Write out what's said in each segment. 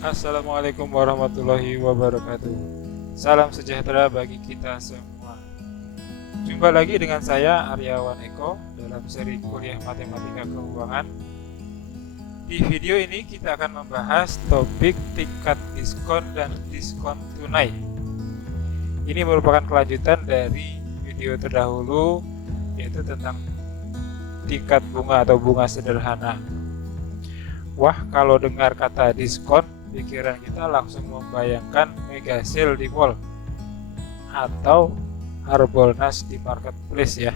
Assalamualaikum warahmatullahi wabarakatuh. Salam sejahtera bagi kita semua. Jumpa lagi dengan saya Aryawan Eko dalam seri kuliah Matematika Keuangan. Di video ini kita akan membahas topik tingkat diskon dan diskon tunai. Ini merupakan kelanjutan dari video terdahulu, yaitu tentang tingkat bunga atau bunga sederhana. Wah, kalau dengar kata diskon, pikiran kita langsung membayangkan mega sale di mall atau Harbolnas di marketplace ya.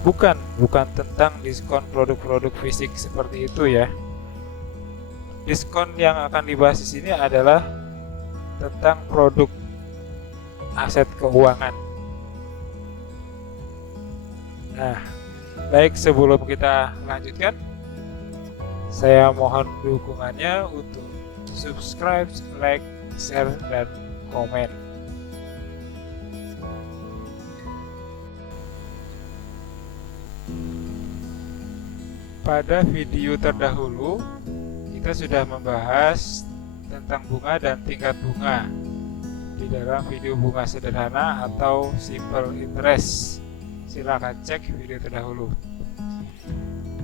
Bukan tentang diskon produk-produk fisik seperti itu ya. Diskon yang akan dibahas di sini adalah tentang produk aset keuangan. Nah, baik sebelum kita lanjutkan, saya mohon dukungannya untuk subscribe, like, share, dan komen. Pada video terdahulu, kita sudah membahas tentang bunga dan tingkat bunga di dalam video bunga sederhana atau simple interest. Silakan cek video terdahulu.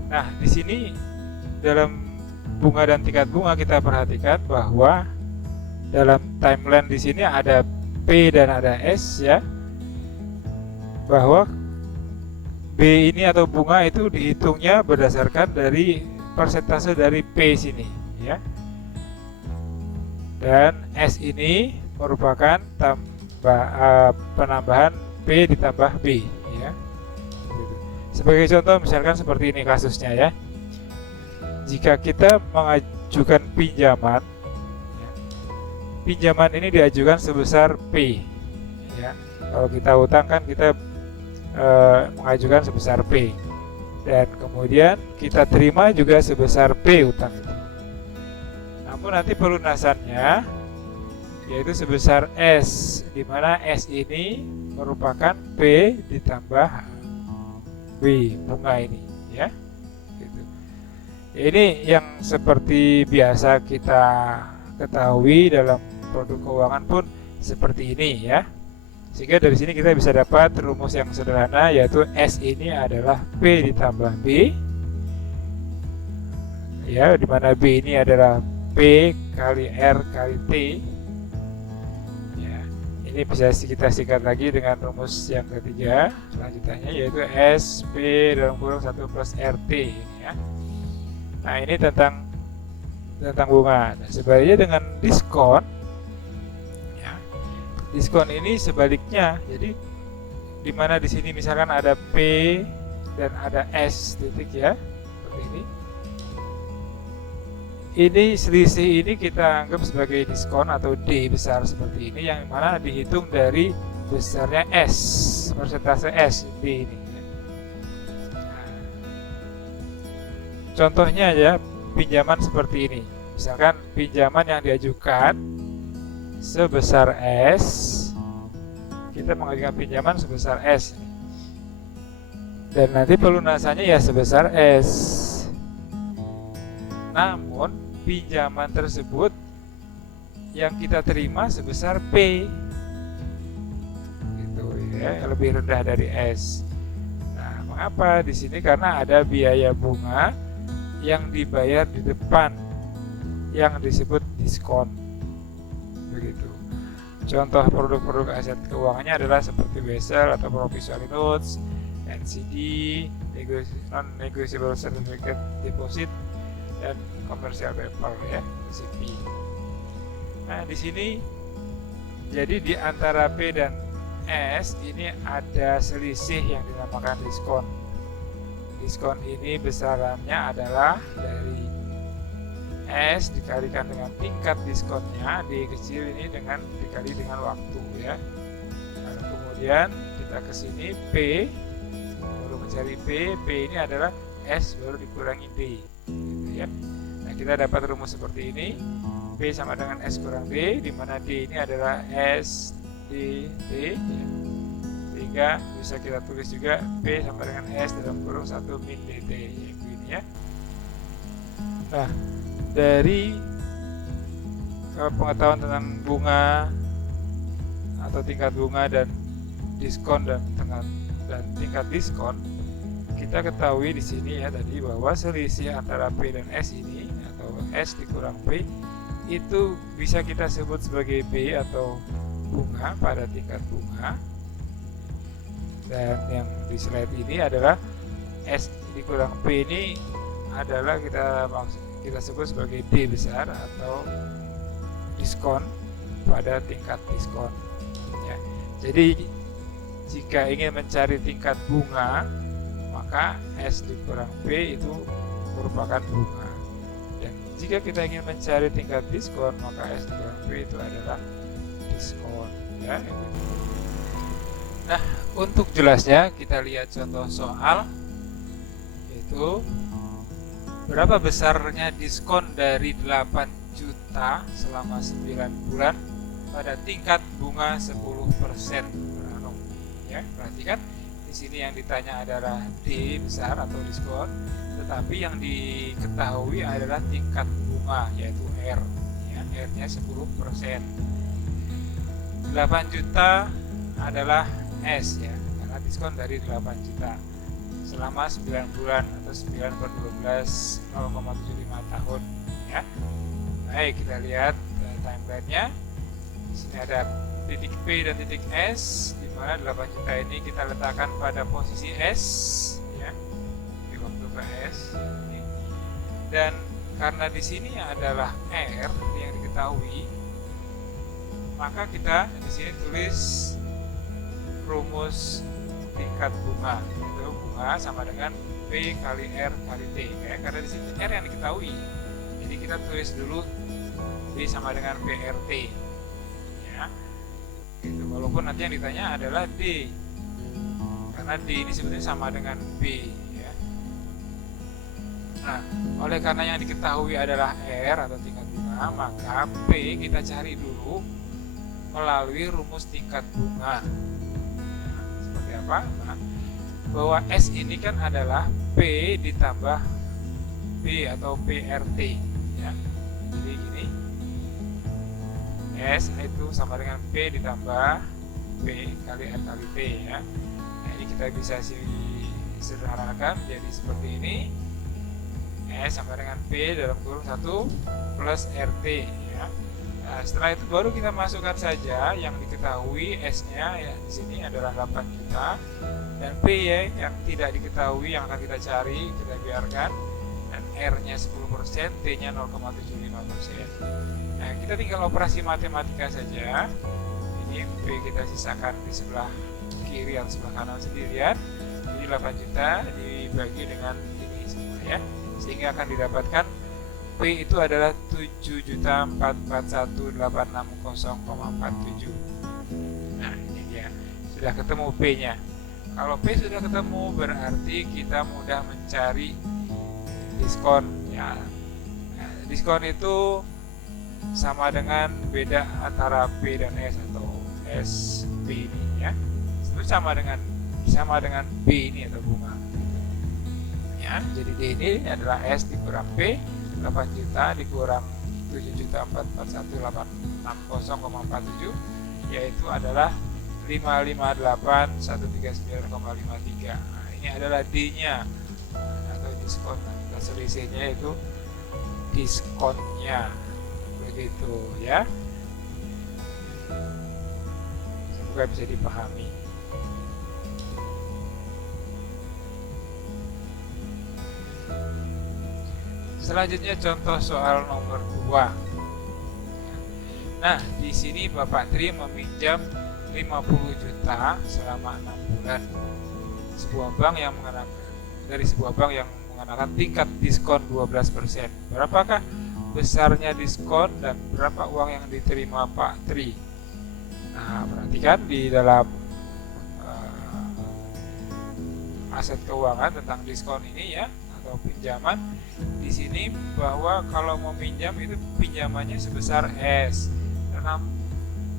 Nah, di sini dalam bunga dan tingkat bunga kita perhatikan bahwa dalam timeline di sini ada P dan ada S ya. Bahwa B ini atau bunga itu dihitungnya berdasarkan dari persentase dari P sini ya. Dan S ini merupakan penambahan P ditambah B ya. Sebagai contoh misalkan seperti ini kasusnya ya. Jika kita mengajukan pinjaman ya, pinjaman ini diajukan sebesar P ya. Kalau kita utang kan kita mengajukan sebesar P, dan kemudian kita terima juga sebesar P utang itu. Namun nanti pelunasannya yaitu sebesar S, di mana S ini merupakan P ditambah B bunga ini ya. Ini yang seperti biasa kita ketahui dalam produk keuangan pun seperti ini ya. Sehingga dari sini kita bisa dapat rumus yang sederhana, yaitu S ini adalah P ditambah B ya, di mana B ini adalah P kali R kali T ya. Ini bisa kita singkat lagi dengan rumus yang ketiga selanjutnya, yaitu S P dalam kurung 1 plus RT ini ya. Nah, ini tentang bunga. Nah, sebaliknya dengan diskon ya. Diskon ini sebaliknya. Jadi di mana di sini misalkan ada P dan ada S titik ya, seperti ini. Ini selisih ini kita anggap sebagai diskon atau D besar seperti ini, yang mana dihitung dari besarnya S, persentase S D ini. Contohnya ya, pinjaman seperti ini. Misalkan pinjaman yang diajukan sebesar S, kita mengajukan pinjaman sebesar S, dan nanti pelunasannya ya sebesar S. Namun pinjaman tersebut yang kita terima sebesar P, gitu ya, lebih rendah dari S. Nah, mengapa di sini? Karena ada biaya bunga yang dibayar di depan yang disebut diskon, begitu. Contoh produk-produk aset keuangannya adalah seperti Wesel atau promissory notes, NCD, non-negotiable certificate deposit, dan commercial paper ya, CP. Nah, di sini jadi di antara P dan S ini ada selisih yang dinamakan diskon. Diskon ini besarannya adalah dari S dikalikan dengan tingkat diskonnya, D kecil ini dikali dengan waktu ya. Lalu kemudian kita ke sini P, baru mencari P ini adalah S baru dikurangi D gitu ya. Nah, kita dapat rumus seperti ini. P sama dengan S kurang D, di mana D ini adalah S D ya. Sehingga bisa kita tulis juga P sama dengan S dalam kurung 1 min dt, yaitu ini ya. Nah, dari Kalau pengetahuan tentang bunga atau tingkat bunga dan diskon dan tingkat diskon, kita ketahui di sini ya tadi bahwa selisih antara P dan S ini atau S dikurang P itu bisa kita sebut sebagai B atau bunga pada tingkat bunga, dan yang di slide ini adalah S dikurang P ini adalah kita sebut sebagai D besar atau diskon pada tingkat diskon ya. Jadi jika ingin mencari tingkat bunga, maka S dikurang P itu merupakan bunga, dan jika kita ingin mencari tingkat diskon, maka S dikurang P itu adalah diskon ya. Nah, untuk jelasnya kita lihat contoh soal, yaitu berapa besarnya diskon dari 8 juta selama 9 bulan pada tingkat bunga 10% per annum ya. Perhatikan di sini yang ditanya adalah D besar atau diskon, tetapi yang diketahui adalah tingkat bunga yaitu R ya, R-nya 10%. 8 juta adalah S ya, karena diskon dari 8 juta selama 9 bulan atau 9 per 12 0,75 tahun ya. Baik, kita lihat timeline-nya. Di sini ada titik P dan titik S, di mana 8 juta ini kita letakkan pada posisi S ya, di waktu PS ini. Dan karena di sini adalah R yang diketahui, maka kita di sini tulis rumus tingkat bunga, yaitu bunga sama dengan P kali R kali T ya. Karena di sini R yang diketahui, jadi kita tulis dulu B sama dengan PRT ya. Gitu. Walaupun nanti yang ditanya adalah D, karena D ini sebetulnya sama dengan B ya. Nah, oleh karena yang diketahui adalah R atau tingkat bunga, maka P kita cari dulu melalui rumus tingkat bunga. Seperti apa? Nah, bahwa S ini kan adalah P ditambah B atau PRT ya. Jadi gini, S itu sama dengan P ditambah P kali R kali T ya. Nah, ini kita bisa sederhanakan jadi seperti ini. S sama dengan P dalam kurung 1 plus RT ya. Nah, setelah itu baru kita masukkan saja yang diketahui, S-nya ya di sini adalah 8 juta, dan P ya yang tidak diketahui yang akan kita cari kita biarkan, dan R-nya 10%, T-nya 0,75%. Nah, kita tinggal operasi matematika saja. Ini P kita sisakan di sebelah kiri atau sebelah kanan sendirian. Jadi 8 juta dibagi dengan ini semua ya, sehingga akan didapatkan P itu adalah 7.441.860,47. Nah, ini dia. Sudah ketemu P-nya. Kalau P sudah ketemu, berarti kita mudah mencari diskon ya. Nah, diskon itu sama dengan beda antara P dan S atau S B ini ya. Itu sama dengan B ini atau bunga. Ya, jadi D ini adalah S dikurang P, 8 juta dikurang 7.441.860,47, yaitu adalah 558.139,53. Nah, ini adalah D-nya atau diskon. Nah, selisihnya itu diskonnya, begitu ya. Semoga bisa dipahami. Selanjutnya contoh soal nomor 2. Nah, di sini Bapak Tri meminjam 50 juta selama 6 bulan sebuah bank yang mengenakan tingkat diskon 12%. Berapakah besarnya diskon dan berapa uang yang diterima Pak Tri? Nah, perhatikan di dalam aset keuangan tentang diskon ini ya, atau pinjaman. Di sini bahwa kalau mau pinjam itu pinjamannya sebesar S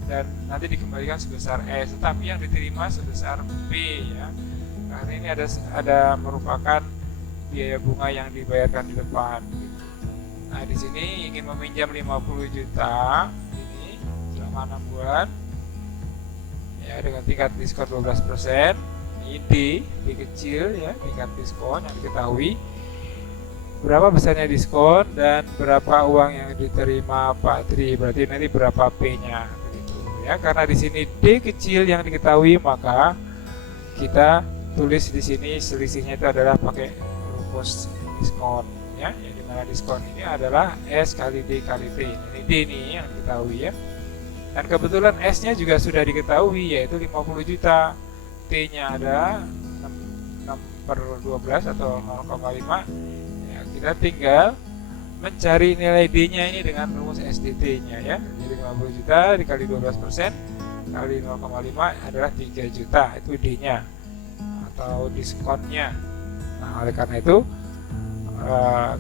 dan nanti dikembalikan sebesar S, tetapi yang diterima sebesar B ya. Karena ini ada merupakan biaya bunga yang dibayarkan di depan gitu. Nah, di sini ingin meminjam 50 juta ini selama 6 bulan ya dengan tingkat diskon 12%. Ini D kecil ya, tingkat diskon yang diketahui. Berapa besarnya diskon dan berapa uang yang diterima Pak Tri, berarti nanti berapa P-nya begitu ya. Karena di sini D kecil yang diketahui, maka kita tulis di sini selisihnya itu adalah pakai rumus diskon ya. Yang dimana diskon ini adalah S kali D kali T. Ini D nih yang diketahui ya. Dan kebetulan S-nya juga sudah diketahui, yaitu 50 juta. T-nya ada 6/12 atau 0,5. Kita tinggal mencari nilai D-nya ini dengan rumus SDT-nya ya. Jadi 50 juta dikali 12% kali 0,5 adalah 3 juta, itu D-nya atau diskonnya. Nah, oleh karena itu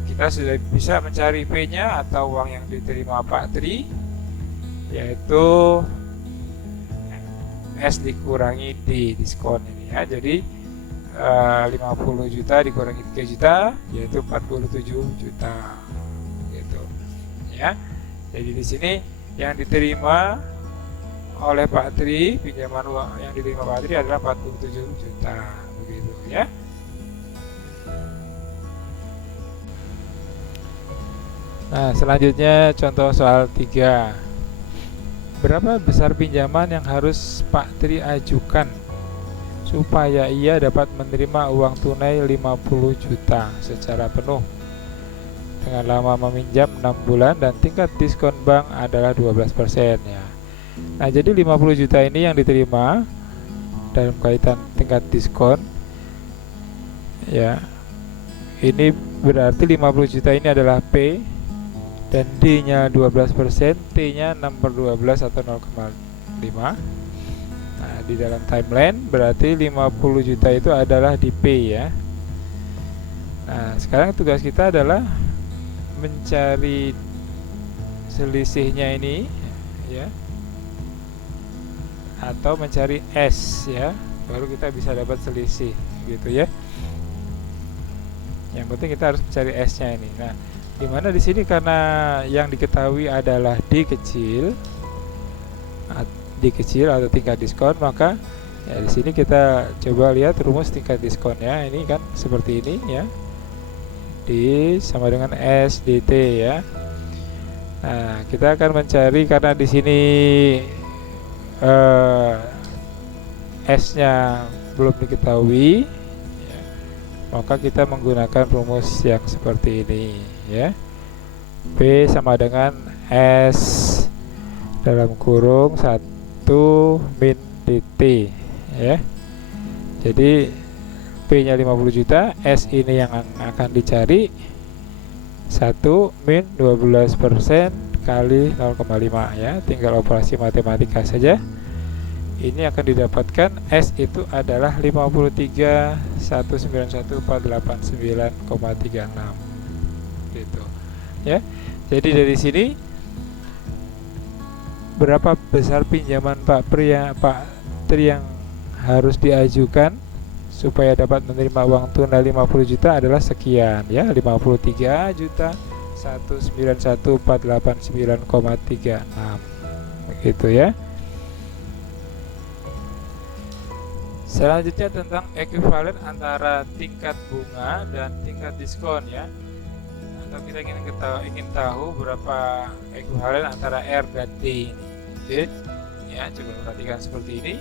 kita sudah bisa mencari P-nya atau uang yang diterima Pak Tri, yaitu S dikurangi D, diskon ini ya. Jadi 50 juta dikurangi 3 juta yaitu 47 juta gitu ya. Jadi di sini yang diterima oleh Pak Tri, pinjaman uang yang diterima Pak Tri adalah 47 juta begitu ya. Nah, selanjutnya contoh soal 3. Berapa besar pinjaman yang harus Pak Tri ajukan supaya ia dapat menerima uang tunai 50 juta secara penuh dengan lama meminjam 6 bulan dan tingkat diskon bank adalah 12% ya. Nah, jadi 50 juta ini yang diterima dalam kaitan tingkat diskon ya. Ini berarti 50 juta ini adalah P dan D-nya 12%, T-nya 6/12 atau 0,5. Nah, di dalam timeline berarti 50 juta itu adalah di P ya. Nah, sekarang tugas kita adalah mencari selisihnya ini ya, atau mencari S ya, baru kita bisa dapat selisih gitu ya. Yang penting kita harus mencari S-nya ini. Nah, dimana di sini karena yang diketahui adalah D kecil atau tingkat diskon, maka ya di sini kita coba lihat rumus tingkat diskonnya. Ini kan seperti ini ya, D sama dengan S dt ya. Nah, kita akan mencari karena di sini S-nya belum diketahui ya, maka kita menggunakan rumus yang seperti ini ya. P sama dengan S dalam kurung 1 min dt ya. Jadi P-nya 50 juta, S ini yang akan dicari 1 min 12% kali 0,5 ya. Tinggal operasi matematika saja. Ini akan didapatkan S itu adalah 53.191.489,36 gitu ya. Jadi dari sini berapa besar pinjaman Pak Tri yang harus diajukan supaya dapat menerima uang tunai 50 juta adalah sekian ya, 53.191.489,36 begitu ya. Selanjutnya tentang ekuivalen antara tingkat bunga dan tingkat diskon ya. Atau kita ingin tahu berapa ekuivalen antara R dan D ini. Oke, ya coba perhatikan seperti ini.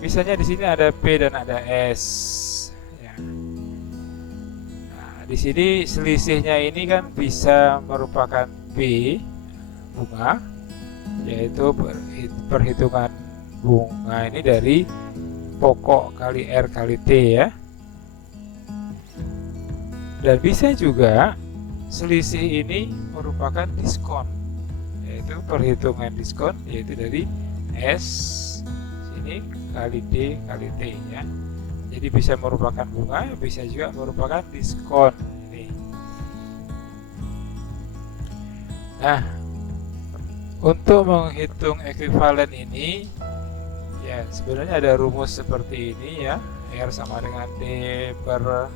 Misalnya di sini ada P dan ada S. Ya. Nah, di sini selisihnya ini kan bisa merupakan B bunga, yaitu perhitungan bunga ini dari pokok kali R kali T ya. Dan bisa juga selisih ini merupakan diskon, yaitu perhitungan diskon, yaitu dari S sini kali D kali T ya. Jadi bisa merupakan bunga, bisa juga merupakan diskon ini. Nah, untuk menghitung ekuivalen ini ya sebenarnya ada rumus seperti ini ya. R sama dengan D per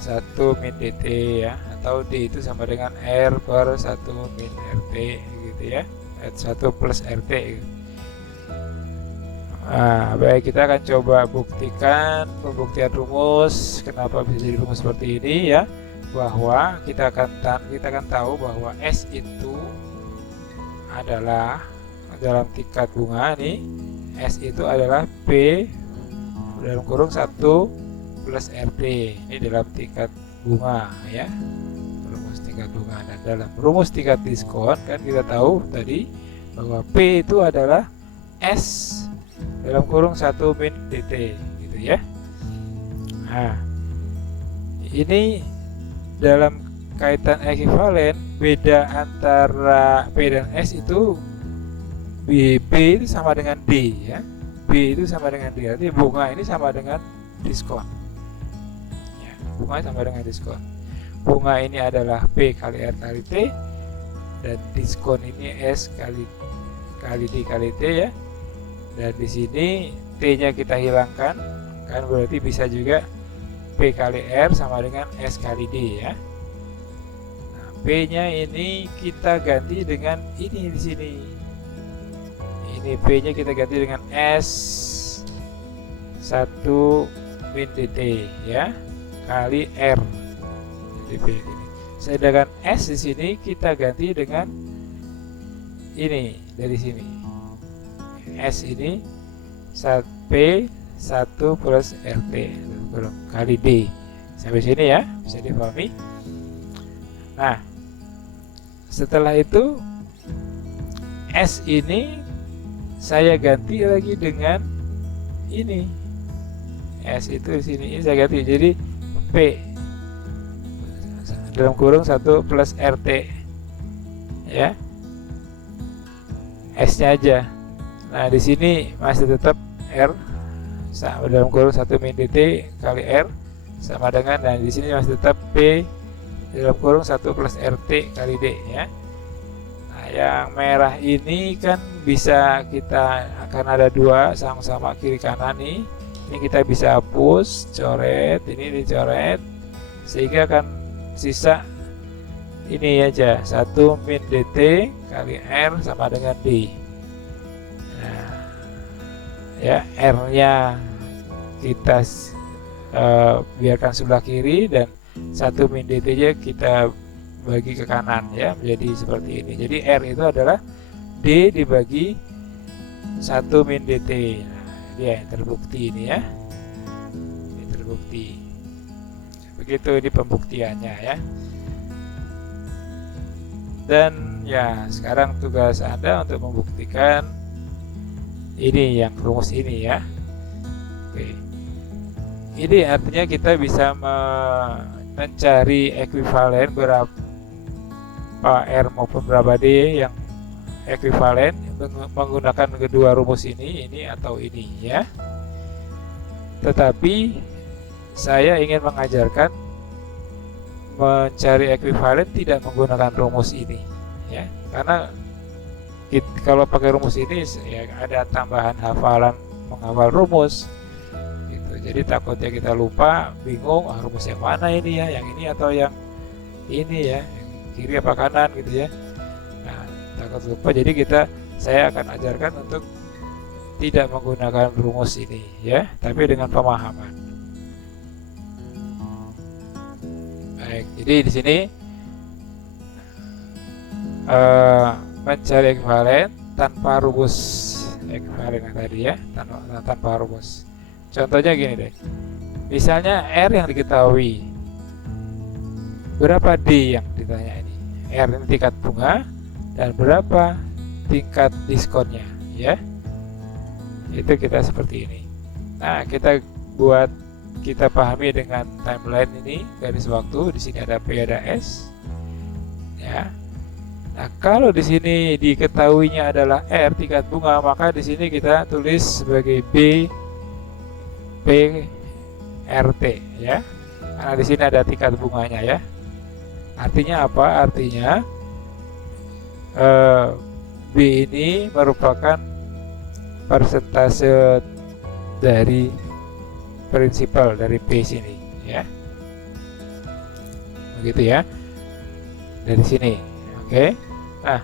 1 min dt ya, atau D itu sama dengan R per 1 min RT gitu ya, 1 plus RT gitu. Nah, baik, kita akan coba buktikan pembuktian rumus. Kenapa bisa jadi rumus seperti ini ya? Bahwa kita akan tahu bahwa S itu adalah dalam tingkat bunga nih. S itu adalah P dalam kurung 1 plus RT. Ini dalam tingkat bunga ya. Rumus tingkat bunga. Dan dalam rumus tingkat diskon kan kita tahu tadi bahwa P itu adalah S dalam kurung 1 min dt gitu ya. Nah, ini dalam kaitan ekuivalen, beda antara P dan S itu B itu sama dengan D ya. B itu sama dengan D, artinya bunga ini sama dengan diskon ya, bunga sama dengan diskon. Bunga ini adalah P kali R kali T, dan diskon ini S kali D kali T ya. Dan di sini T-nya kita hilangkan, kan berarti bisa juga P kali R sama dengan S kali D ya. Nah, P-nya ini kita ganti dengan ini di sini. Ini P-nya kita ganti dengan S 1 min dt ya, kali R. Jadi P ini. Sedangkan S di sini kita ganti dengan ini dari sini. S ini P 1 plus RT kali D. Sampai sini ya, bisa dipahami. Nah, setelah itu S ini saya ganti lagi dengan ini. S itu di sini, ini saya ganti jadi P dalam kurung 1 plus RT ya. S-nya aja. Nah, di sini masih tetap R sama dalam kurung 1 min dt kali R sama dengan, dan di sini masih tetap P dalam kurung 1 plus RT kali D ya. Nah, yang merah ini kan bisa kita akan ada dua sama-sama kiri kanan nih. Ini kita bisa hapus, coret, ini dicoret sehingga akan sisa ini aja 1 min dt kali R sama dengan D. Ya, R-nya kita biarkan sebelah kiri, dan 1 min dt-nya kita bagi ke kanan ya, menjadi seperti ini. Jadi R itu adalah D dibagi 1 min dt. Nah, dia yang terbukti ini ya. Ini terbukti. Begitu di pembuktiannya ya. Dan ya, sekarang tugas Anda untuk membuktikan ini, yang rumus ini ya. Oke. Ini artinya kita bisa mencari ekuivalen berapa R maupun berapa D yang ekuivalen menggunakan kedua rumus ini atau ini ya. Tetapi saya ingin mengajarkan mencari ekuivalen tidak menggunakan rumus ini ya, karena kalau pakai rumus ini ya ada tambahan hafalan menghafal rumus gitu. Jadi takutnya kita lupa, bingung rumus yang mana ini ya, yang ini atau yang ini ya, yang kiri apa kanan gitu ya. Nah, takut lupa, jadi saya akan ajarkan untuk tidak menggunakan rumus ini ya, tapi dengan pemahaman. Baik, jadi di sini mencari ekuivalen tanpa rumus ekuivalen yang tadi ya, tanpa rumus. Contohnya gini deh, misalnya R yang diketahui, berapa D yang ditanya ini? R ini tingkat bunga, dan berapa tingkat diskonnya ya. Itu kita seperti ini. Nah, kita pahami dengan timeline ini, garis waktu. Di sini ada P, ada S ya. Nah, kalau di sini diketahuinya adalah R tingkat bunga, maka di sini kita tulis sebagai B P RT ya. Karena di sini ada tingkat bunganya ya. Artinya apa? Artinya B ini merupakan persentase dari prinsipal dari P sini ya. begitu ya, dari sini. Oke. Nah,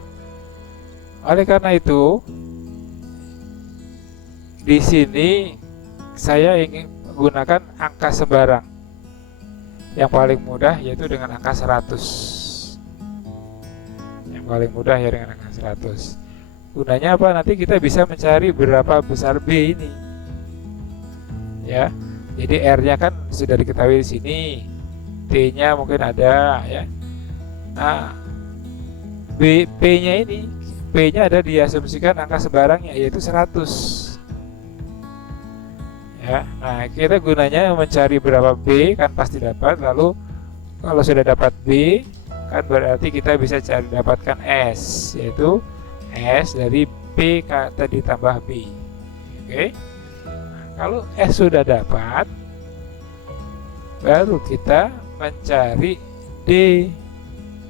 oleh karena itu di sini saya ingin menggunakan angka sembarang yang paling mudah, yaitu dengan angka 100. Yang paling mudah ya dengan angka 100. Gunanya apa? Nanti kita bisa mencari berapa besar B ini. Ya. Jadi R-nya kan sudah diketahui di sini. T-nya mungkin ada ya. Nah, P-nya ini, P-nya ada diasumsikan angka sembarangnya yaitu 100. Ya. Nah, kita gunanya mencari berapa B kan pasti dapat. Lalu kalau sudah dapat B kan berarti kita bisa cari dapatkan S, yaitu S dari P tadi ditambah B. Oke. Kalau S sudah dapat, baru kita mencari D.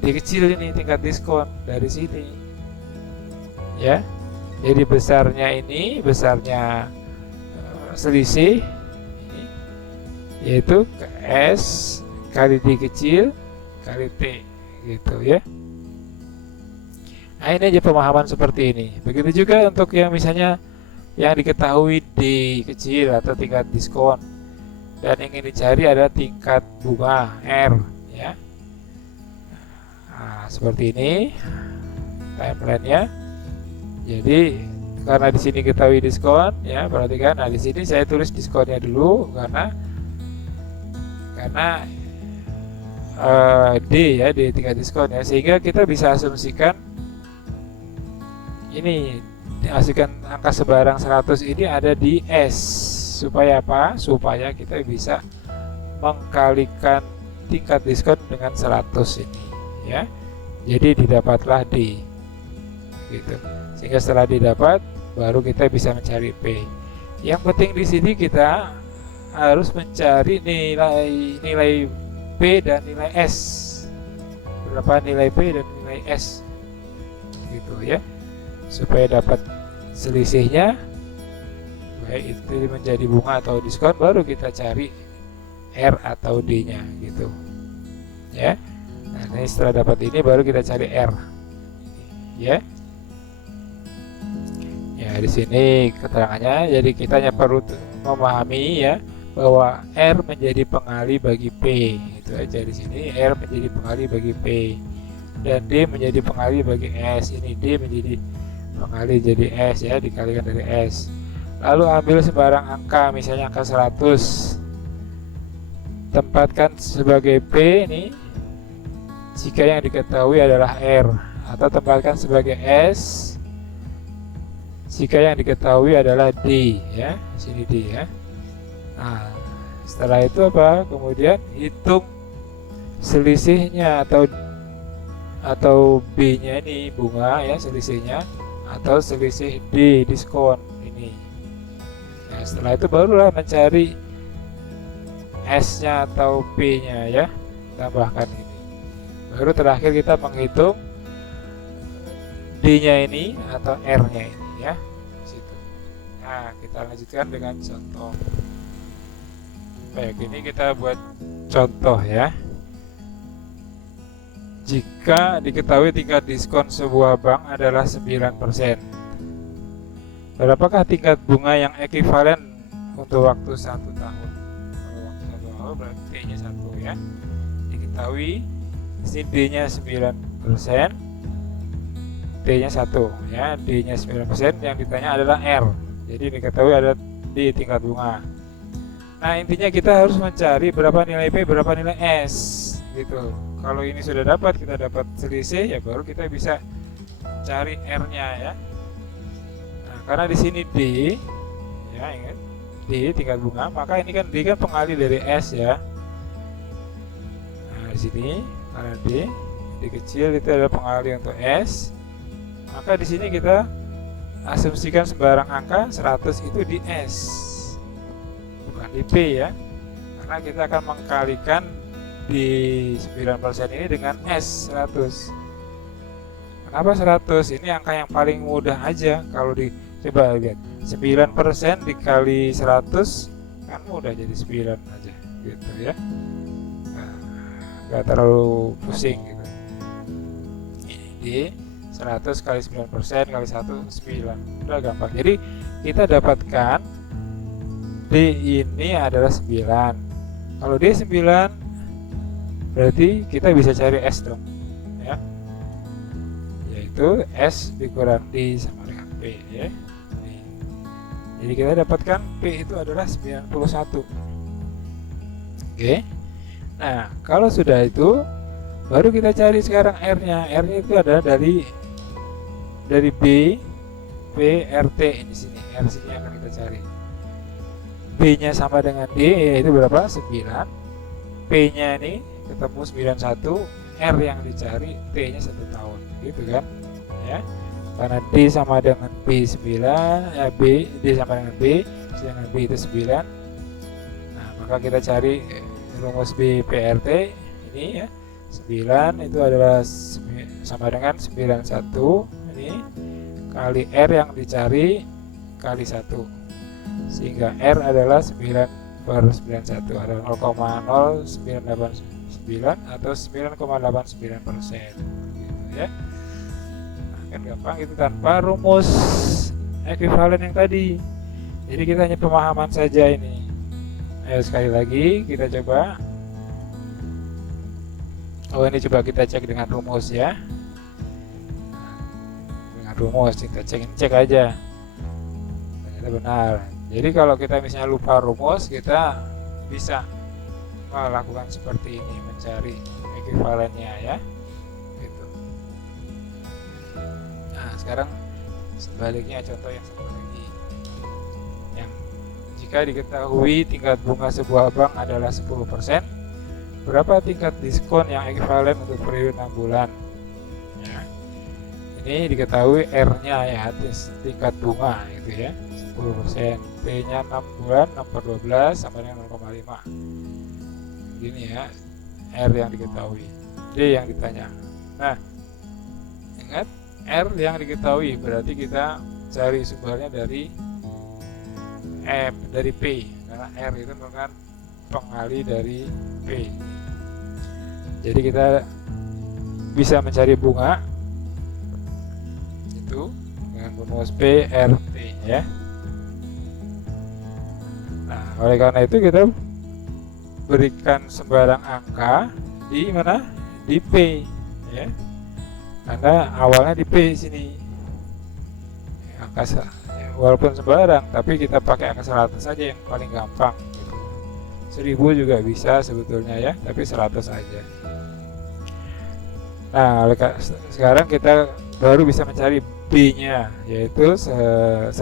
D kecil ini tingkat diskon dari sini. Ya. Jadi besarnya ini, besarnya selisih ini, yaitu S kali D kecil kali T gitu ya. Nah, ini aja pemahaman seperti ini. Begitu juga untuk yang misalnya yang diketahui D kecil atau tingkat diskon dan ingin dicari ada tingkat bunga R ya. Nah, seperti ini timelinenya. Jadi karena di sini ketahui diskon ya, perhatikan. Nah, di sini saya tulis diskonnya dulu karena D ya, D tingkat diskon ya, sehingga kita bisa asumsikan ini, asumsikan angka sebarang 100 ini ada di S. Supaya apa? Supaya kita bisa mengkalikan tingkat diskon dengan 100 ini ya. Jadi didapatlah D gitu. Sehingga setelah didapat baru kita bisa mencari P. Yang penting di sini kita harus mencari nilai P dan nilai S. Berapa nilai P dan nilai S gitu ya, supaya dapat selisihnya, baik itu menjadi bunga atau diskon, baru kita cari R atau D nya gitu ya. Nah, ini setelah dapat ini baru kita cari R ya. Ya, di sini keterangannya. Jadi kita hanya perlu memahami ya bahwa R menjadi pengali bagi P. Itu aja di sini. R menjadi pengali bagi P dan D menjadi pengali bagi S. Ini D menjadi pengali jadi S ya, dikalikan dari S. Lalu ambil sembarang angka, misalnya angka 100. Tempatkan sebagai P ini jika yang diketahui adalah R, atau tempatkan sebagai S jika yang diketahui adalah D ya. Sini D ya. Nah, setelah itu apa? Kemudian hitung selisihnya atau B-nya ini bunga ya, selisihnya, atau selisih D diskon ini. Nah, setelah itu barulah mencari S-nya atau P-nya ya, tambahkan ini. Baru terakhir kita menghitung D-nya ini atau R-nya ini ya. Situ. Nah, kita lanjutkan dengan contoh. Baik, ini kita buat contoh ya. Jika diketahui tingkat diskon sebuah bank adalah 9%, berapakah tingkat bunga yang ekivalen untuk waktu 1 tahun? Kalau waktu 1 tahun berarti T-nya 1 ya. Diketahui di D-nya 9%, T-nya 1 ya. D-nya 9%, yang ditanya adalah R. Jadi diketahui ada di tingkat bunga. Nah, intinya kita harus mencari berapa nilai P, berapa nilai S gitu. Kalau ini sudah dapat, kita dapat selisih ya, baru kita bisa cari R-nya ya. Nah, karena di sini D ya, ingat D tingkat bunga, maka ini kan D kan pengali dari S ya. Nah, di sini karena D kecil itu adalah pengali untuk S, maka di sini kita asumsikan sembarang angka 100 itu di S, bukan di P ya, karena kita akan mengkalikan di 9% ini dengan S 100. Kenapa 100? Ini angka yang paling mudah aja. Kalau coba lihat 9% dikali 100 kan mudah, jadi 9 aja gitu ya. Nah, nggak terlalu pusing gitu. Di 100 kali 9% kali 1 9, udah gampang. Jadi kita dapatkan D ini adalah 9. Kalau D 9 berarti kita bisa cari S dong ya, yaitu S dikurang D sama dengan P ya. Jadi kita dapatkan P itu adalah 91. Oke. Nah, kalau sudah itu baru kita cari sekarang R-nya. R-nya itu adalah dari B, P, RT di sini. R sini akan kita cari. B-nya sama dengan D, yaitu berapa? 9. P-nya ini ketemu 91, R yang dicari T-nya 1 tahun. Gitu kan? Ya. Karena D sama dengan B9, D sama dengan B, sedangkan B itu 9. Nah, maka kita cari rumus B PRT ini ya. 9 itu adalah sama dengan 91 ini kali R yang dicari kali 1, sehingga R adalah 9/91 adalah 0,0989 atau 9,89% gitu ya. Nah, kan gampang itu tanpa rumus ekuivalen yang tadi. Jadi kita hanya pemahaman saja ini. Ayo sekali lagi kita coba. Oh, ini coba kita cek dengan rumus ya. Dengan rumus kita cek aja. Ternyata benar. Jadi kalau kita misalnya lupa rumus, kita bisa melakukan seperti ini, mencari ekuivalennya ya. Gitu. Nah, sekarang sebaliknya contoh yang satu lagi. Yang jika diketahui tingkat bunga sebuah bank adalah 10%, berapa tingkat diskon yang ekuivalen untuk periode 6 bulan? Ya. Ini diketahui R-nya ya, tingkat bunga itu ya, 10%. T-nya 6 bulan, 6/12 sama dengan 0,5. Gini ya, R yang diketahui, D yang ditanya. Nah, ingat R yang diketahui berarti kita cari sumbernya dari P, karena R itu merupakan pengali dari P. Jadi kita bisa mencari bunga itu dengan rumus P RT ya. Nah, oleh karena itu kita berikan sembarang angka di mana? Di P ya. Karena awalnya di P sini. Angka walaupun sembarang, tapi kita pakai angka 100 saja yang paling gampang gitu. 1000 juga bisa sebetulnya ya, tapi 100 aja. Nah, sekarang kita baru bisa mencari B-nya, yaitu 100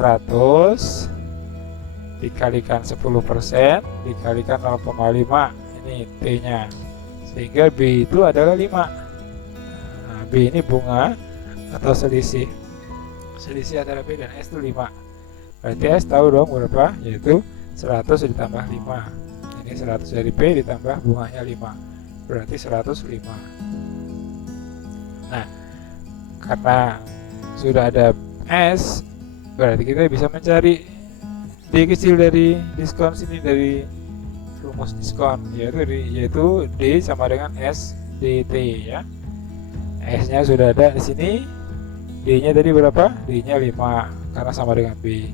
dikalikan 10% dikalikan 0,5, ini T-nya, sehingga B itu adalah 5. Nah, B ini bunga atau selisih antara B dan S itu 5. Berarti S tahu dong berapa, yaitu 100 ditambah 5. Ini 100 dari P ditambah bunganya 5, berarti 105. Nah, karena sudah ada S, berarti kita bisa mencari D kecil dari diskon sini, dari rumus diskon, yaitu D sama dengan S dt ya. S-nya sudah ada di sini, D-nya tadi berapa? D-nya 5 karena sama dengan B.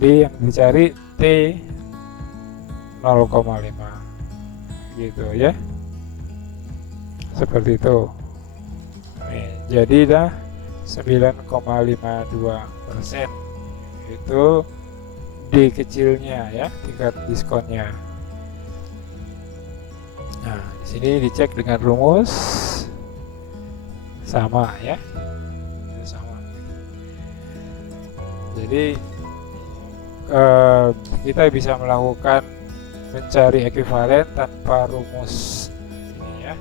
D yang dicari T 0,5 gitu ya. Seperti itu. Jadi dah 9,52% itu D kecilnya ya, tingkat diskonnya. Nah, di sini dicek dengan rumus sama ya. Sama. Jadi kita bisa melakukan mencari ekuivalen tanpa rumus ini ya.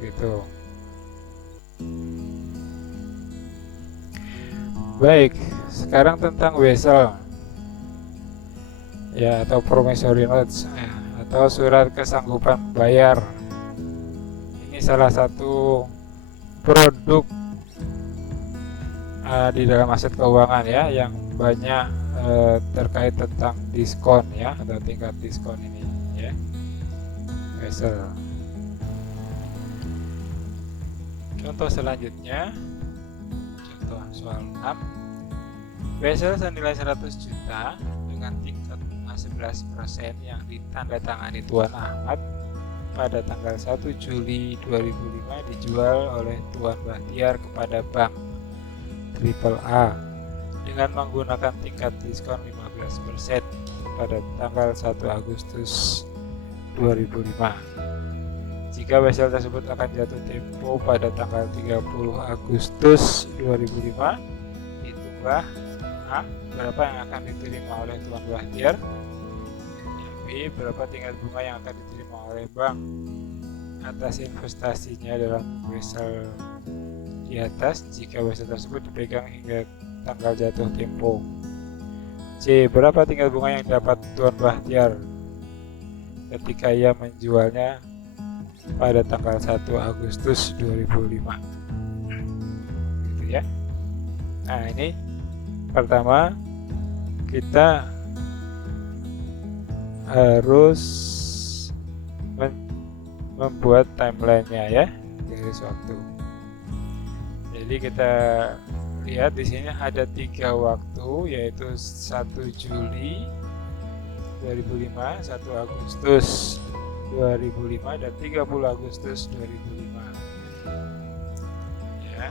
Begitu. Baik, sekarang tentang Wesel ya, atau promissory notes ya, atau surat kesanggupan bayar. Ini salah satu produk di dalam aset keuangan ya, yang banyak terkait tentang diskon ya, atau tingkat diskon ini ya. vessel. Contoh selanjutnya, contoh soal 6. Vessel senilai 100 juta dengan tingkat bunga 11% yang ditandatangani Tuan Ahmad pada tanggal 1 Juli 2005 dijual oleh Tuan Bahtiar kepada Bank AAA dengan menggunakan tingkat diskon 15% pada tanggal 1 Agustus 2005. Jika vessel tersebut akan jatuh tempo pada tanggal 30 Agustus 2005, hitunglah A. Berapa yang akan diterima oleh Tuan Bahtiar, B. Berapa tingkat bunga yang akan diterima oleh bank atas investasinya dalam vessel di atas jika vessel tersebut dipegang hingga tanggal jatuh tempo. C. Berapa tingkat bunga yang dapat Tuan Bahtiar ketika ia menjualnya pada tanggal 1 Agustus 2005. Gitu ya. Nah, ini pertama kita harus membuat timelinenya ya, garis waktu. Jadi kita lihat di sini ada 3 waktu, yaitu 1 Juli 2005, 1 Agustus 2005 dan 30 Agustus 2005 ya.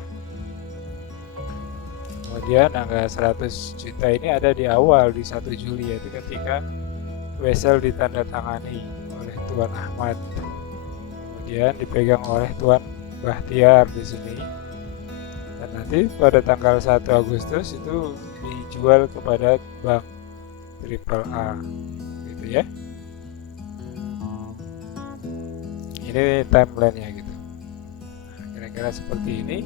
Kemudian angka 100 juta ini ada di awal di 1 Juli, yaitu ketika vessel ditandatangani oleh Tuan Ahmad, kemudian dipegang oleh Tuan Bahtiar di sini, dan nanti pada tanggal 1 Agustus itu dijual kepada Bank AAA gitu ya. Ini timelinenya gitu. Nah, kira-kira seperti ini.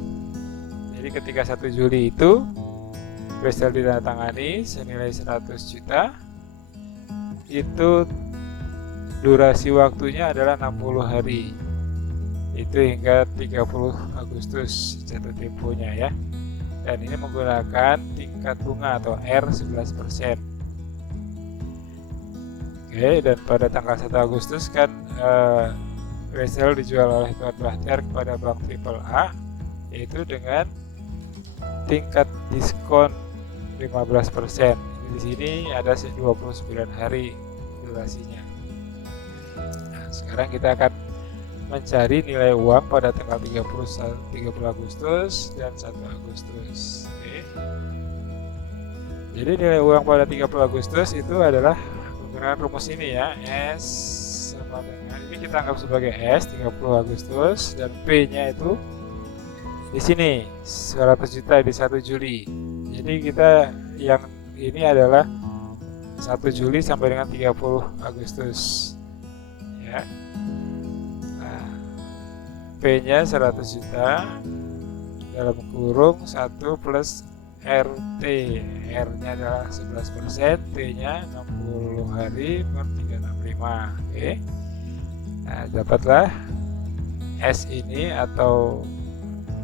Jadi ketika 1 Juli itu vessel ditandatangani senilai 100 juta, itu durasi waktunya adalah 60 hari. Itu hingga 30 Agustus jatuh temponya ya. Dan ini menggunakan tingkat bunga atau R 11%. Oke, dan pada tanggal 1 Agustus kan vessel dijual oleh Tuan Bahtiar kepada Bank AAA, yaitu dengan tingkat diskon 15%. Di sini ada 29 hari durasinya. Nah, sekarang kita akan mencari nilai uang pada tanggal 30 Agustus dan 1 Agustus. Oke. Jadi nilai uang pada 30 Agustus itu adalah menggunakan rumus ini ya, S sama dengan ini kita anggap sebagai S 30 Agustus dan P-nya itu di sini 100 juta di 1 Juli. Jadi kita yang ini adalah 1 Juli sampai dengan 30 Agustus ya. Nah, P-nya 100 juta dalam kurung 1 plus RT. R-nya adalah 11%, T-nya 60 hari per 365. Oke. Nah, dapatlah S ini atau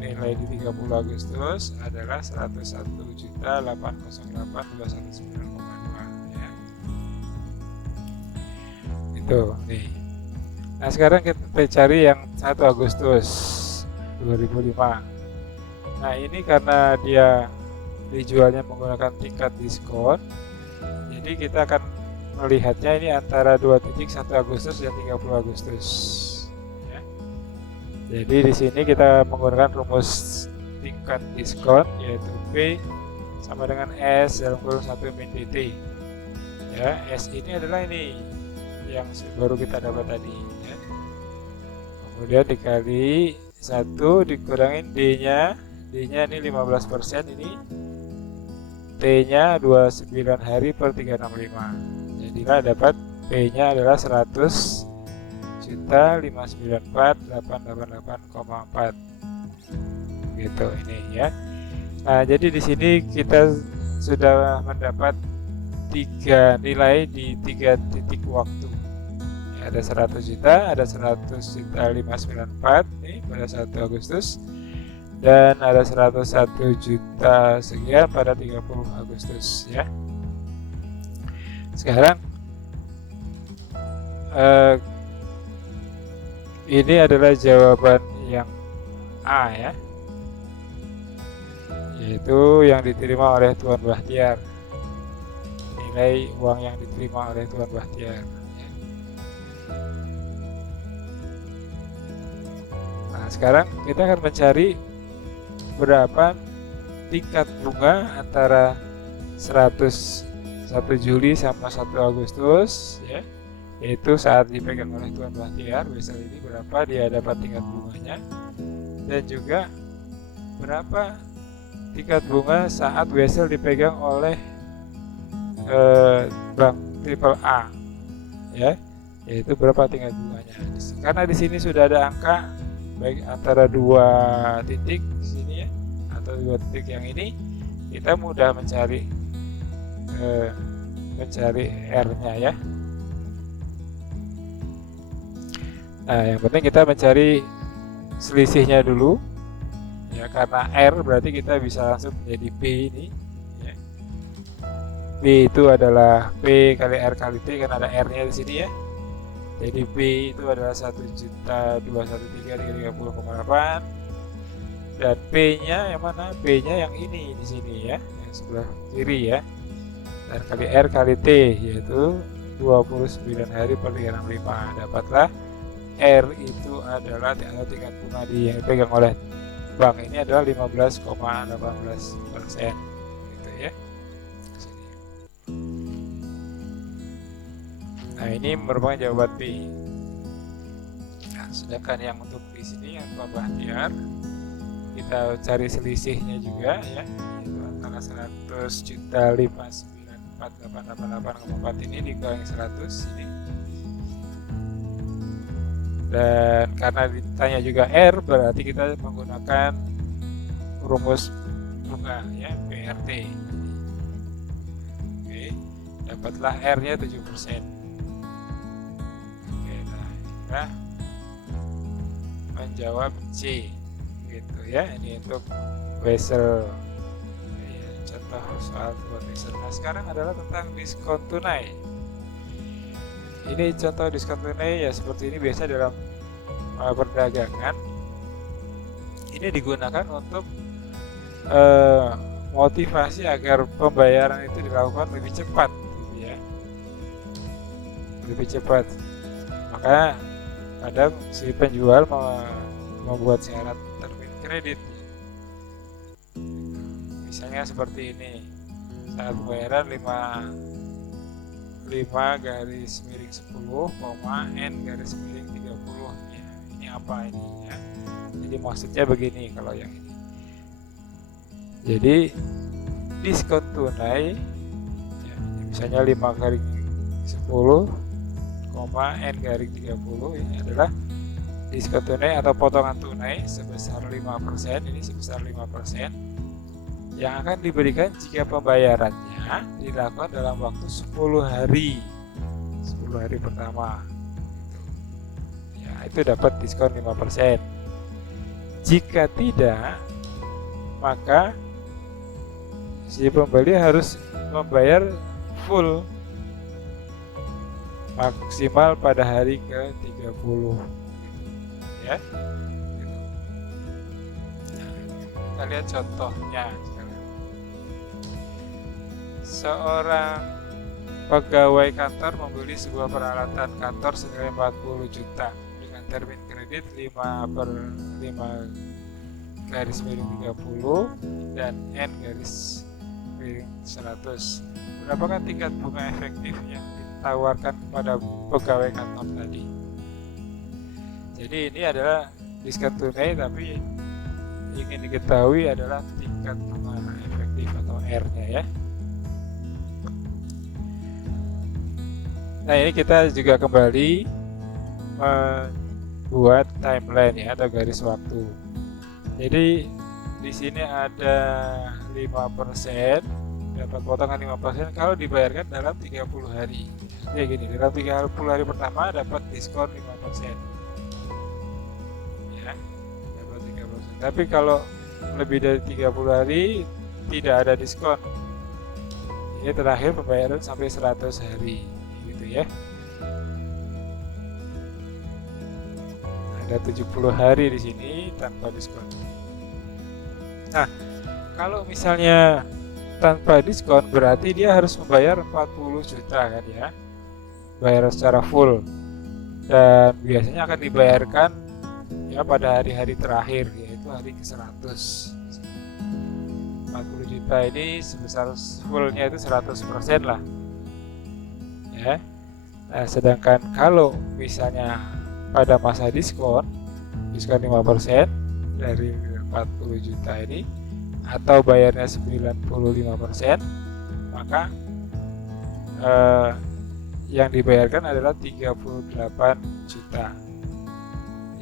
nilai di 30 Agustus adalah 101.808.219,2 ya. Itu nih. Nah, sekarang kita cari yang 1 Agustus 2005. Nah, ini karena dia dijualnya menggunakan tingkat diskon, jadi kita akan melihatnya ini antara 2 titik 1 Agustus dan 30 Agustus. Jadi di sini kita menggunakan rumus tingkat diskon, yaitu P sama dengan S dalam kurung 1 min DT. Ya, S ini adalah ini yang baru kita dapat tadi. Ya. Kemudian dikali 1 dikurangin D-nya ini 15%, ini T-nya 29 hari per 365. Jadilah dapat P-nya adalah 100 juta 594.888,4 gitu ini ya. Nah, jadi di sini kita sudah mendapat 3 nilai di 3 titik waktu ya, ada 100 juta, ada 100 juta 594 nih pada 1 Agustus, dan ada 101 juta sekian pada 30 Agustus ya. Sekarang Ini adalah jawaban yang A ya, yaitu yang diterima oleh Tuan Bahtiar. Nilai uang yang diterima oleh Tuan Bahtiar. Nah, sekarang kita akan mencari berapa tingkat bunga antara 101 Juli sama 1 Agustus ya, yaitu saat dipegang oleh Tuan Bahtiar. Wesel ini berapa dia dapat tingkat bunganya, dan juga berapa tingkat bunga saat Wesel dipegang oleh Bank Triple A ya, yaitu berapa tingkat bunganya. Karena di sini sudah ada angka baik antara 2 titik di sini ya, atau 2 titik yang ini, kita mudah mencari R-nya ya. Nah, yang penting kita mencari selisihnya dulu ya, karena R berarti kita bisa langsung menjadi P ini ya. P itu adalah P kali R kali T, kan ada R-nya di sini ya. Jadi P itu adalah 1.213.330,8, dan P-nya yang mana? P-nya yang ini di sini ya, yang sebelah kiri ya. Dan kali R kali T, yaitu 29 hari per 365. Dapatlah R itu adalah tingkat bunga yang dipegang oleh bank ini adalah 15,18%, gitu ya. Nah, ini merupakan jawaban B. Nah, sedangkan yang untuk di sini yang Pak Bahtiar, kita cari selisihnya juga ya, yaitu antara 100.059.488,4 ini dikurangi 100 ini. Dan karena ditanya juga R, berarti kita menggunakan rumus bunga ya, PRT. Oke, dapatlah R-nya 7%. Oke, nah kita menjawab C gitu ya. Ini untuk Wesel ya, contoh soal buat Wesel. Nah, sekarang adalah tentang diskon tunai. Ini contoh diskon tunai ya, seperti ini biasa dalam perdagangan. Ini digunakan untuk motivasi agar pembayaran itu dilakukan lebih cepat gitu ya, lebih cepat. Maka kadang si penjual membuat syarat terbit kredit, misalnya seperti ini, saat pembayaran 5,N/10, ya, ini apa ini ya. Jadi maksudnya begini kalau yang ini. Jadi diskon tunai ya, misalnya 5/10, ini adalah diskon tunai atau potongan tunai sebesar 5%, ini sebesar 5% yang akan diberikan jika pembayarannya dilakukan dalam waktu 10 hari pertama gitu. Ya, itu dapat diskon 5%. Jika tidak, maka si pembeli harus membayar full maksimal pada hari ke-30 ya. Nah, kita lihat contohnya. Seorang pegawai kantor membeli sebuah peralatan kantor senilai 40 juta dengan termin kredit 5/5/30 dan N/100. Berapakah tingkat bunga efektif yang ditawarkan kepada pegawai kantor tadi? Jadi ini adalah diskon tunai, tapi ingin diketahui adalah tingkat bunga efektif atau R-nya ya. Nah, ini kita juga kembali membuat timeline ya, atau garis waktu. Jadi di sini ada 5%, dapat potongan 5% kalau dibayarkan dalam 30 hari. Kayak gini, dalam 30 hari pertama dapat diskon 5%. Ya, dapat 3%. Tapi kalau lebih dari 30 hari tidak ada diskon. Ini terakhir pembayaran sampai 100 hari. Ya. Nah, Ada 70 hari di sini tanpa diskon. Nah, kalau misalnya tanpa diskon berarti dia harus membayar 40 juta kan ya, bayar secara full, dan biasanya akan dibayarkan ya pada hari-hari terakhir, yaitu hari ke-100. 40 juta ini sebesar fullnya itu 100% lah ya. Nah, sedangkan kalau misalnya pada masa diskon 5% dari 40 juta ini, atau bayarnya 95%, maka yang dibayarkan adalah 38 juta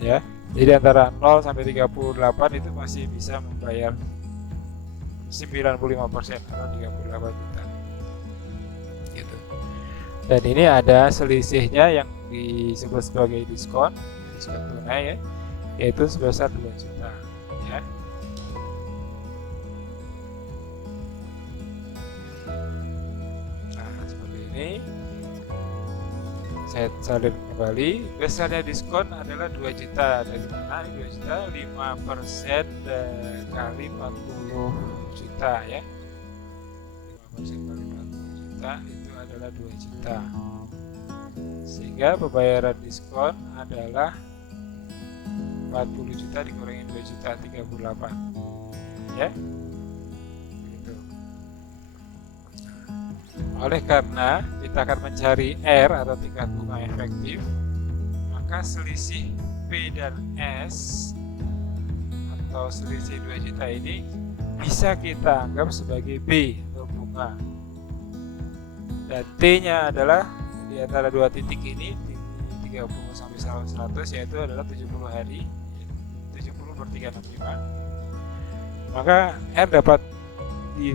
ya. Jadi antara 0 sampai 38 itu masih bisa membayar 95% atau 38 juta gitu. Dan ini ada selisihnya yang disebut sebagai diskon tunai ya, yaitu sebesar 2 juta ya. Nah, seperti ini. Saya salin kembali. Besarnya diskon adalah 2 juta. Dari mana? 2 juta 5% kali 40 juta ya. 5% kali 40 juta itu adalah 2 juta. Sehingga pembayaran diskon adalah 40 juta dikurangi 2 juta 38 ya. Begitu. Oleh karena kita akan mencari R atau tingkat bunga efektif, maka selisih P dan S atau selisih 2 juta ini bisa kita anggap sebagai B atau bunga, dan T-nya adalah di antara dua titik ini, di 30 sampai 100, yaitu adalah 70 hari, 70 per 365. Maka R dapat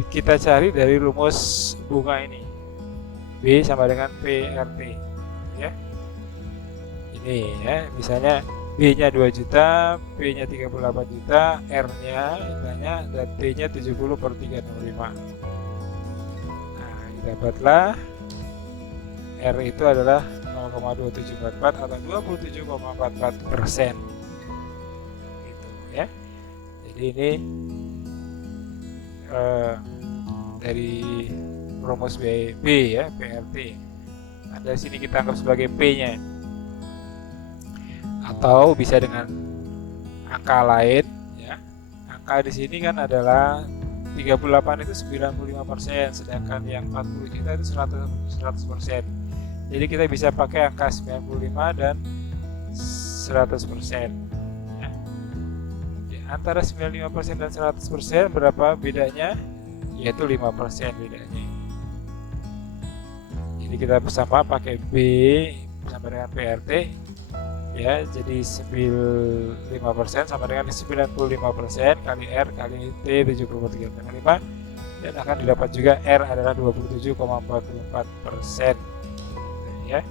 kita cari dari rumus bunga ini, B sama dengan PRT ya. Ini ya, misalnya B-nya 2 juta, P-nya 38 juta, R-nya intinya, dan T-nya 70 per 365. Nah, didapatlah R itu adalah 0,2744 atau 27,44% gitu ya. Jadi ini dari rumus B ya, PRT. Nah, dari sini kita anggap sebagai P-nya, atau bisa dengan angka lain ya. Angka di sini kan adalah 38 itu 95%, sedangkan yang 40 juta itu 100%. Jadi kita bisa pakai angka 95 dan 100% ya. Antara 95% dan 100% berapa bedanya? Yaitu 5% bedanya. Jadi kita bersama pakai B sama dengan PRT ya, jadi 5% sama dengan 95% kali R kali T 70/365, dan akan didapat juga R adalah 27,44% ya.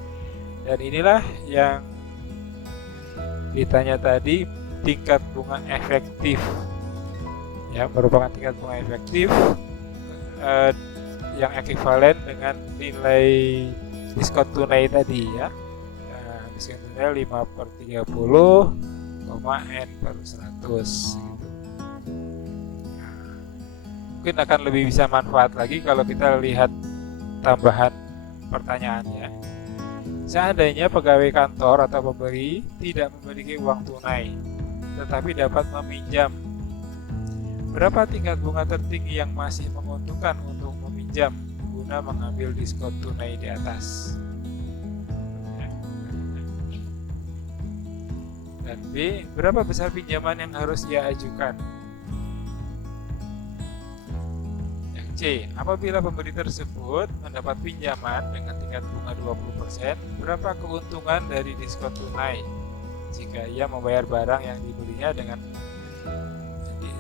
Dan inilah yang ditanya tadi, tingkat bunga efektif ya, merupakan tingkat bunga efektif yang ekivalen dengan nilai diskon tunai tadi ya. Diskon tunai 5/30, N/100 gitu. Mungkin akan lebih bisa manfaat lagi kalau kita lihat tambahan pertanyaannya. Seandainya pegawai kantor atau pemberi tidak memiliki uang tunai tetapi dapat meminjam, berapa tingkat bunga tertinggi yang masih menguntungkan untuk meminjam guna mengambil diskon tunai di atas? Dan B, berapa besar pinjaman yang harus ia ajukan? Yang C, apabila pemberi tersebut mendapat pinjaman dengan tingkat bunga 20%, berapa keuntungan dari diskon tunai jika ia membayar barang yang dibelinya dengan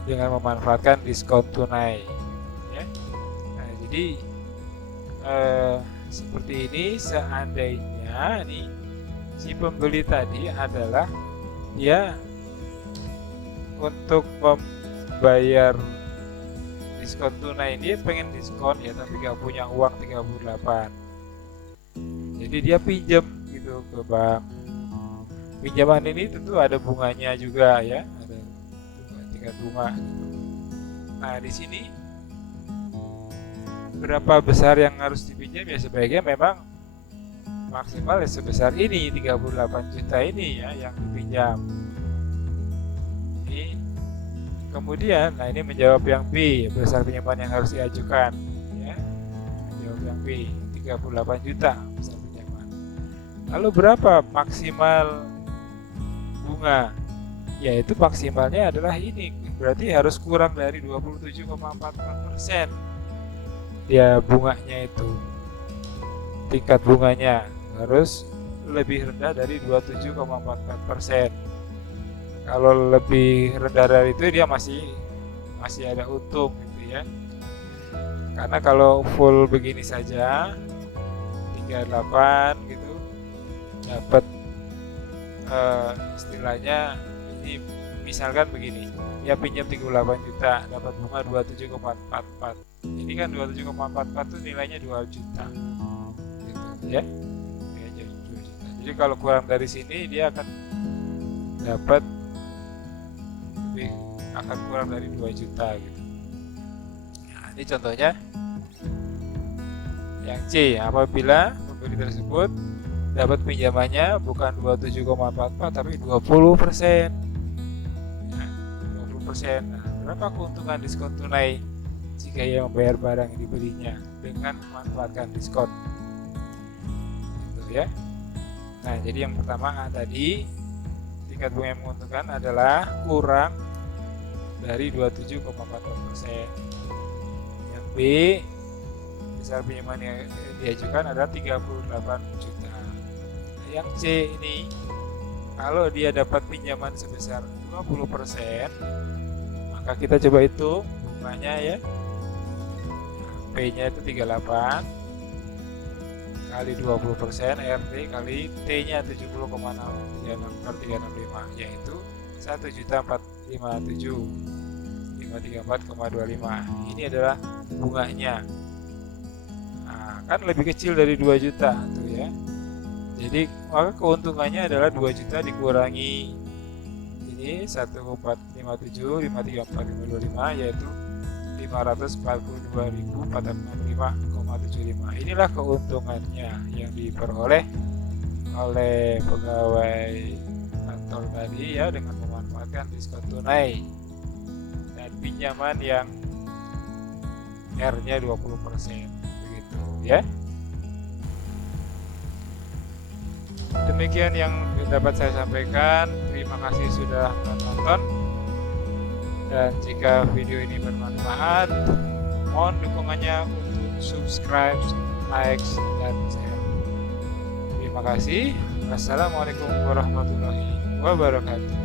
memanfaatkan diskon tunai ya. Nah, jadi seperti ini, seandainya nih si pembeli tadi adalah dia untuk membayar diskon tunai, dia pengen diskon ya, tapi gak punya uang 38, jadi dia pinjam gitu ke bank, pinjaman ini tentu ada bunganya juga ya, ada tingkat bunga gitu. Nah di sini berapa besar yang harus dipinjam ya, sebaiknya memang maksimal ya sebesar ini 38 juta ini ya yang dipinjam. Ini kemudian, nah ini menjawab yang B, besar pinjaman yang harus diajukan ya. Menjawab yang B, 38 juta besar pinjaman. Lalu berapa maksimal bunga? Yaitu maksimalnya adalah ini, berarti harus kurang dari 27,44% ya bunganya itu. Tingkat bunganya harus lebih rendah dari 27,44%. Kalau lebih rendah dari itu dia masih ada untung gitu ya. Karena kalau full begini saja 38 gitu dapat istilahnya ini, misalkan begini, ya pinjam 38 juta dapat bunga 27,44. Ini kan 27,44 itu nilainya 2 juta gitu ya. Jadi 2 juta. Jadi kalau kurang dari sini dia akan dapat akan kurang dari 2 juta gitu. Nah, ini contohnya yang C, apabila pemberi tersebut dapat pinjamannya bukan 27,44 tapi 20%. Nah, 20%. Nah, berapa keuntungan diskon tunai jika ia membayar barang yang dibelinya dengan memanfaatkan diskon? Gitu ya. Nah, jadi yang pertama tadi tingkat bunga yang menguntungkan adalah kurang dari 27,44%. Yang B, besar pinjaman yang diajukan adalah 38 juta. Yang C ini, kalau dia dapat pinjaman sebesar 20%, maka kita coba hitung bunganya ya. P-nya itu 38 kali 20%, RT kali T-nya 70,636/365, yaitu 1.457.534,25. Ini adalah bunganya. Nah, kan lebih kecil dari 2 juta tuh ya. Jadi maka keuntungannya adalah 2 juta dikurangi ini 1.457.534,525, yaitu 542.465,75. Inilah keuntungannya yang diperoleh oleh pegawai kantor tadi ya, dengan memanfaatkan diskon tunai dan pinjaman yang R-nya 20%, begitu ya. Demikian yang dapat saya sampaikan. Terima kasih sudah menonton. Dan jika video ini bermanfaat, mohon dukungannya untuk subscribe, like, dan share. Terima kasih. Wassalamualaikum warahmatullahi wabarakatuh.